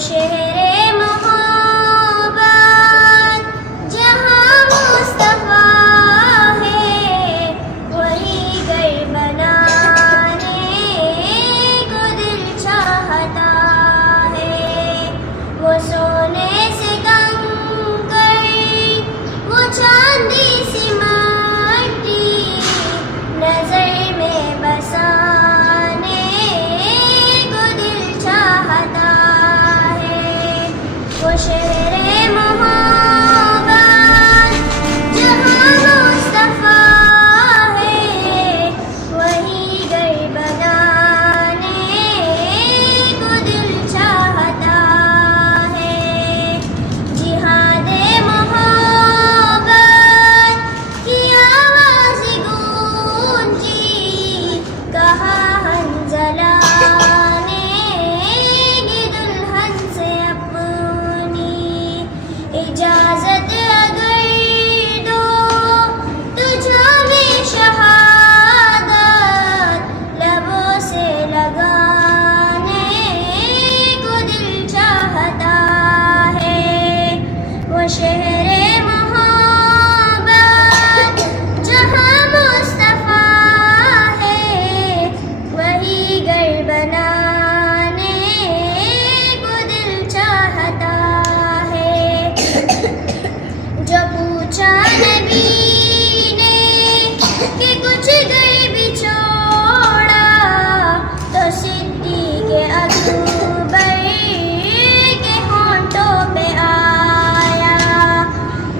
शहरे मोहब्बत जहाँ मुस्तफा है, वही घर बनाने को दिल चाहता है। वो सोने से कंकर, वो चांदी सी माटी नजर में बसाने को दिल चाहता है। वो शहरे मोहब्बत जहाँ मुस्तफा है, वही घर बनाने को दिल चाहता है। जिहादे मोहब्बत की आवाज़ गूंजी, कहा हंज़ला ने गी दुल्हन से अपनी, इजाज़त अगर दो तो जाने शहादत लबों से लगाने को दिल चाहता है। वो शहरे मोहब्बत जहाँ मुस्तफा है, वही घर बनाने को दिल चाहता है। जो पूछा नबी ने कि कुछ घर भी छोड़ा, तो सिद्दीक़ अकबर के होंठों पे आया,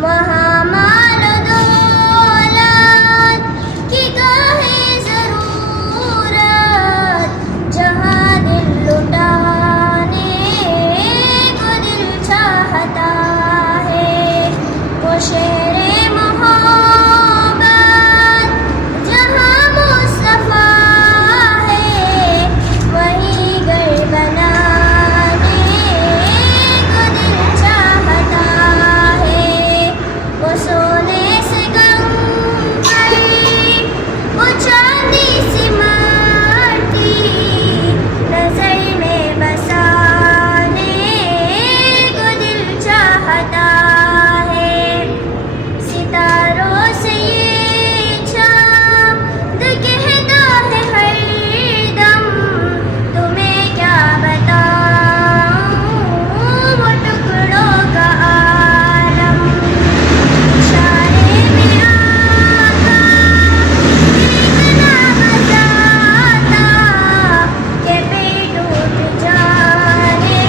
वहाँ माल दौलत की काहे ज़रूरत, जहाँ दिल लुटाने को दिल चाहता है। वो शहरे मोहब्बत जहाँ मुस्तफा है, वही घर बनाने को दिल चाहता है। वो सोने से कंकर, वो चांदी सी माटी नजर में बसाने को दिल चाहता है। सितारों से ये चाँद कहता है हरदम, तुम्हें क्या बताऊं वो टुकड़ों का आलम। इशारे में आका इतना बजाता कि पेट उठ जाने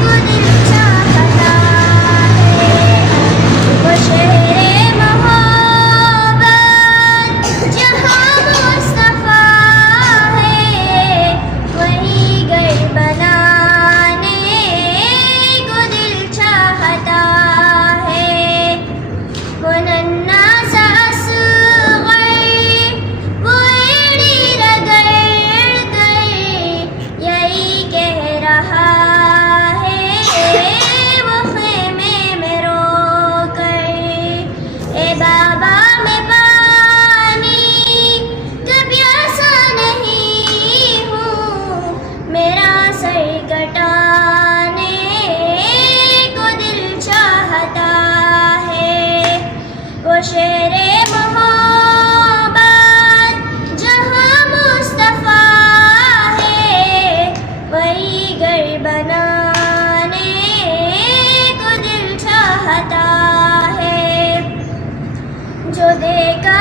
को दिल चाहता है। वो शहरे मोहब्बत जहाँ मुस्तफा है, वही घर बनाने को दिल चाहता है। वो नन्हा सा असग़र, वो एड़ी रगड़ कर यही कह रहा है, वो ख़ैमे में रोकर, ए बाबा मैं पानी का प्यासा नहीं हूँ, मेरा सर कटाने को दिल चाहता है। वो शहरे मोहब्बत जहाँ मुस्तफा है, वही घर बनाने को दिल चाहता है। जो देखा